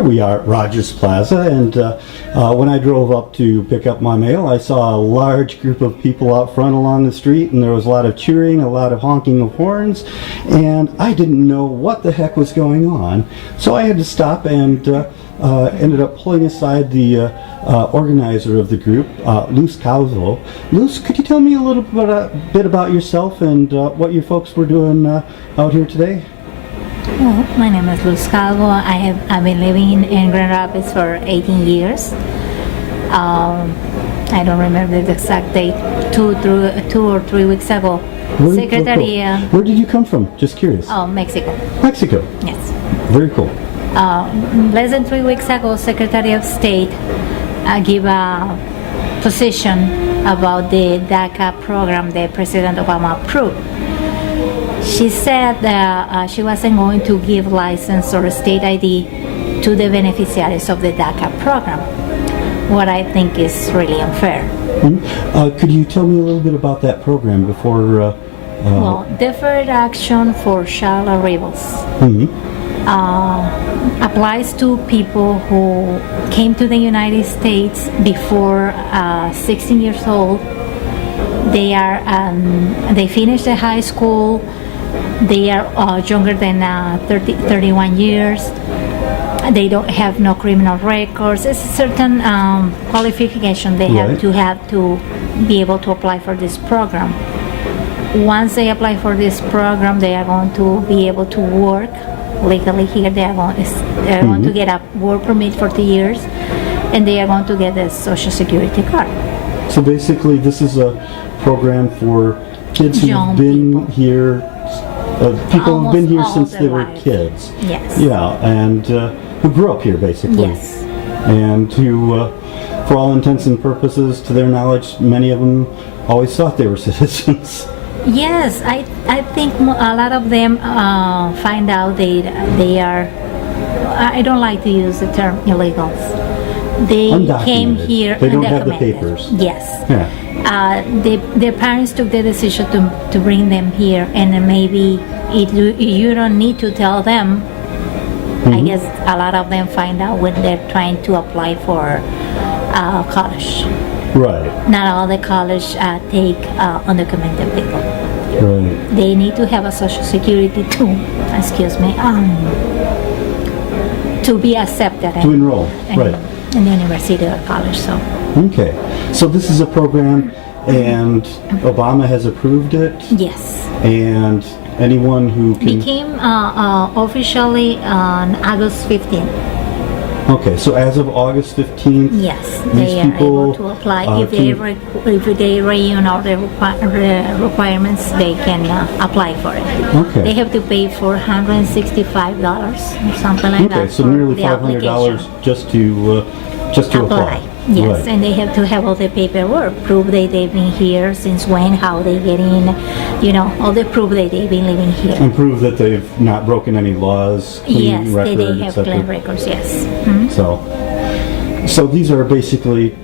Here we are at Rogers Plaza, and when I drove up to pick up my mail, I saw a large group of people out front along the street, and there was a lot of cheering, a lot of honking of horns, and I didn't know what the heck was going on. So I had to stop and ended up pulling aside the organizer of the group, Luz Calvo. Luz, could you tell me a little bit about yourself and what your folks were doing out here today? Well, my name is Luz Calvo. I've been living in Grand Rapids for 18 years. I don't remember the exact date. 2 or 3 weeks ago. Secretary. Where did you come from? Just curious. Oh, Mexico. Mexico. Yes. Very cool. Less than 3 weeks ago, Secretary of State gave a position about the DACA program that President Obama approved. She said that she wasn't going to give license or state ID to the beneficiaries of the DACA program, what I think is really unfair. Mm-hmm. Could you tell me a little bit about that program before? Well, Deferred Action for Child Arrivals applies to people who came to the United States before 16 years old. They finished the high school. They are younger than 31 years. They don't have no criminal records. It's a certain qualification they have to be able to apply for this program. Once they apply for this program, they are going to be able to work legally here. They're going to get a work permit for 2 years, and they are going to get a Social Security card. So basically, this is a program for kids who've been here. People who've been here since they were kids. Yes. Yeah, and who grew up here, basically. Yes. And who, for all intents and purposes, to their knowledge, many of them always thought they were citizens. Yes, I think a lot of them find out they are, I don't like to use the term illegals. They came here. They don't have the papers. Yes. Yeah. Their parents took the decision to bring them here, and then maybe you don't need to tell them. I guess a lot of them find out when they're trying to apply for college. Right. Not all the college take undocumented people. Right. They need to have a Social Security to be accepted. To enroll. Right. In the university or college. So. Okay. So this is a program, and Obama has approved it. Yes. And anyone who became officially on August 15th. Okay, so as of August 15th, yes, they are able to apply. If they renew all the requirements, they can apply for it. Okay. They have to pay $465 or something like that. Okay, so nearly $500 just to apply. Yes, right. And they have to have all the paperwork, prove that they've been here since when, how they get in, all the proof that they've been living here. And prove that they've not broken any laws, clean record, they have clean records, yes. So these are basically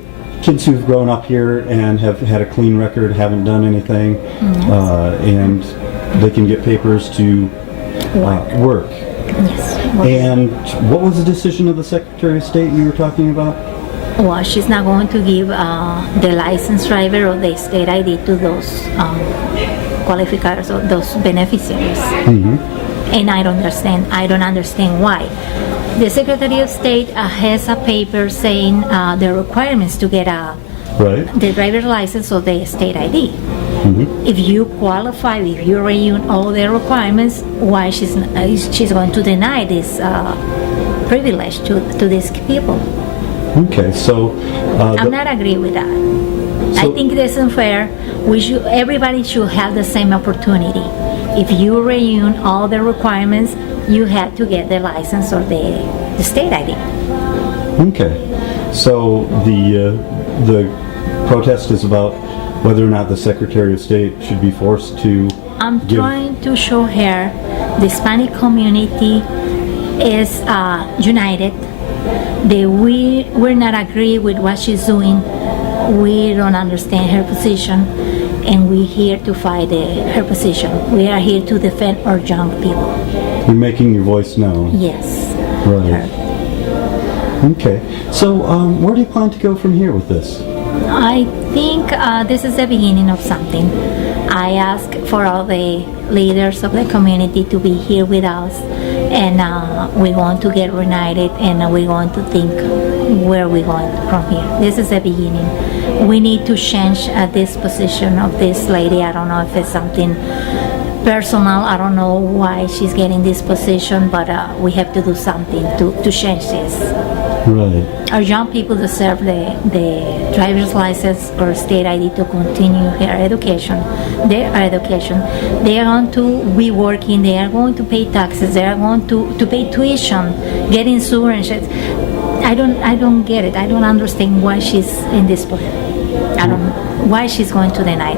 kids who've grown up here and have had a clean record, haven't done anything, and they can get papers to work. Yes. And what was the decision of the Secretary of State you were talking about? Well, she's not going to give the licensed driver or the state ID to those qualifiers or those beneficiaries. And I don't understand why. The Secretary of State has a paper saying the requirements to get the driver's license or the state ID. If you qualify, if you renew all the requirements, why she's going to deny this privilege to these people? Okay, so I'm not agree with that. I think it isn't fair. Everybody should have the same opportunity. If you renew all the requirements, you have to get the license or the state ID. Okay, so the protest is about whether or not the Secretary of State should be forced to. I'm trying to show her the Hispanic community is united. We're not agree with what she's doing. We don't understand her position, and we're here to fight her position. We are here to defend our young people. You're making your voice known. Yes. Right. Okay. So where do you plan to go from here with this? I think this is the beginning of something. I ask for all the leaders of the community to be here with us, and we're going to get reunited, and we're going to think where we're going from here. This is the beginning. We need to change this position of this lady. I don't know if it's something personal. I don't know why she's getting this position, but we have to do something to change this. Right. Our young people deserve the driver's license or state ID to continue their education. They are going to be working. They are going to pay taxes. They are going to pay tuition, get insurance. I don't get it. I don't understand why she's in this point. I don't know why she's going to deny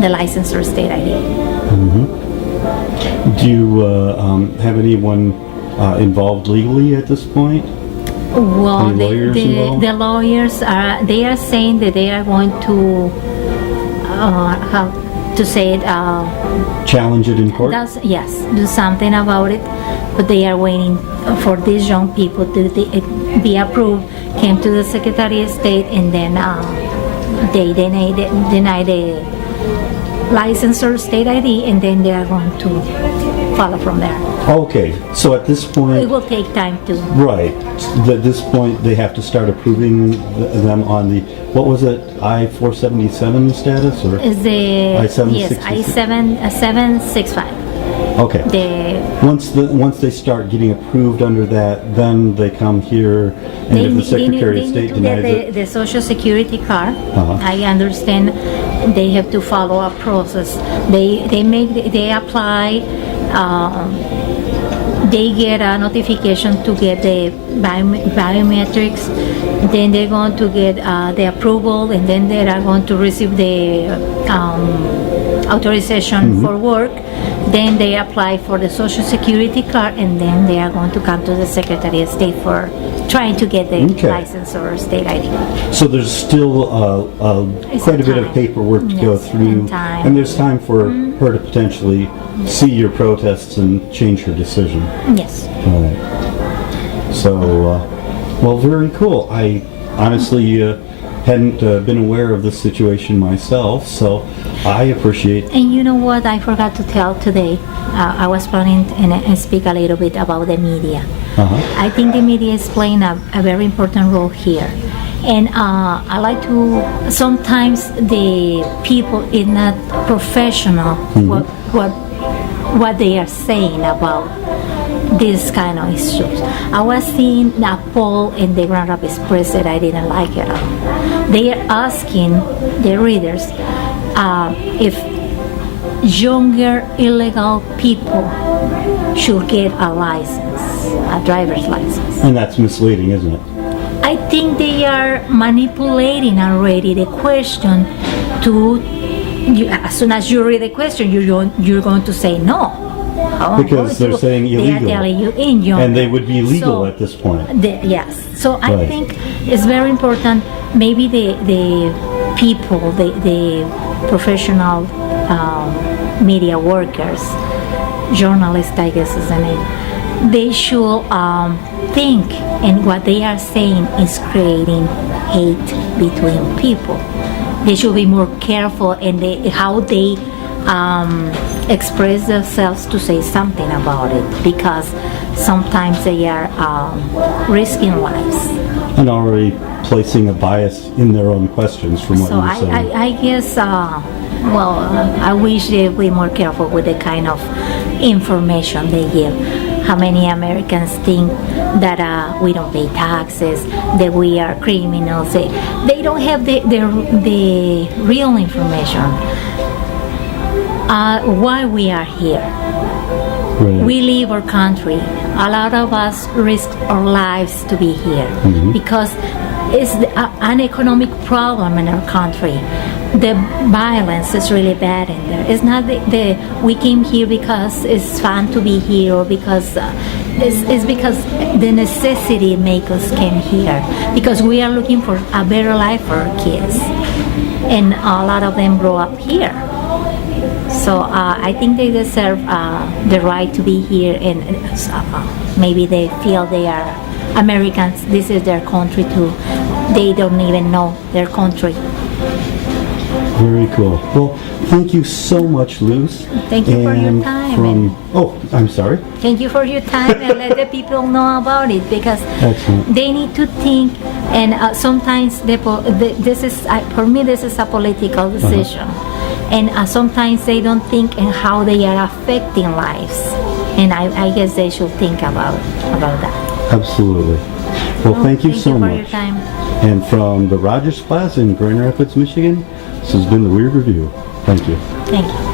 the license or state ID. Do you have anyone involved legally at this point? Well, Any lawyers involved? the lawyers they are saying that they are going to how to say it Challenge it in court? yes, do something about it, but they are waiting for these young people to be approved, came to the Secretary of State, and then they deny the license or state ID, and then they are going to follow from there. Okay, so at this It point, will take time to. right, at this point they have to start approving them on the, what was it, I-477 status, or? Is the I-766. yes I-765. Okay. The Once they start getting approved under that, then they come here, and if the Secretary of State denies they need to it. get the Social Security card. Uh-huh. I understand they have to follow a process. They apply. They get a notification to get the biometrics. Then they're going to get the approval, and then they are going to receive the authorization for work. Then they apply for the Social Security card, and then they are going to come to the Secretary of State for trying to get the Okay. license or state ID. So there's still It's quite a bit time. of paperwork to go Yes, through, and time. and there's time for her to potentially see your protests and change her decision. Yes. Right. So, well, very cool. I honestly hadn't been aware of this situation myself, so I appreciate. And you know what I forgot to tell today? I was planning and speak a little bit about the media. I think the media is playing a very important role here. And I like to, sometimes the people is not professional what they are saying about these kind of issues. I was seeing a poll in the Grand Rapids Press that I didn't like it at all. They are asking the readers if younger illegal people should get a license, a driver's license. And that's misleading, isn't it? I think they are manipulating already the question to, as soon as you read the question, you're going to say no. How am I Because going they're to? saying illegal. They are telling you in young. And they would be legal So, at this point. yes. So I Right. think it's very important. Maybe the people, the professional media workers, journalists, I guess is the name, they should think, and what they are saying is creating hate between people. They should be more careful in how they express themselves to say something about it, because sometimes they are risking lives. And already placing a bias in their own questions from what So you're saying. I guess, I wish they'd be more careful with the kind of information they give. How many Americans think that we don't pay taxes, that we are criminals? They don't have the real information. Why we are here. Right. We leave our country. A lot of us risk our lives to be here because it's an economic problem in our country. The violence is really bad in there. It's not we came here because it's fun to be here, or because it's because the necessity make us came here, because we are looking for a better life for our kids, and a lot of them grow up here. So I think they deserve the right to be here, and maybe they feel they are Americans, this is their country too. They don't even know their country. Very cool. Well, thank you so much, Luz. Thank you for your And time. Oh, I'm sorry. Thank you for your time and let the people know about it because Excellent. they need to think. And sometimes this is for me this is a political decision, and sometimes they don't think in how they are affecting lives. And I guess they should think about that. Absolutely. Well, thank you so for much. your time. And from the Rogers Plaza in Grand Rapids, Michigan, this has been the Weird Review. Thank you. Thank you.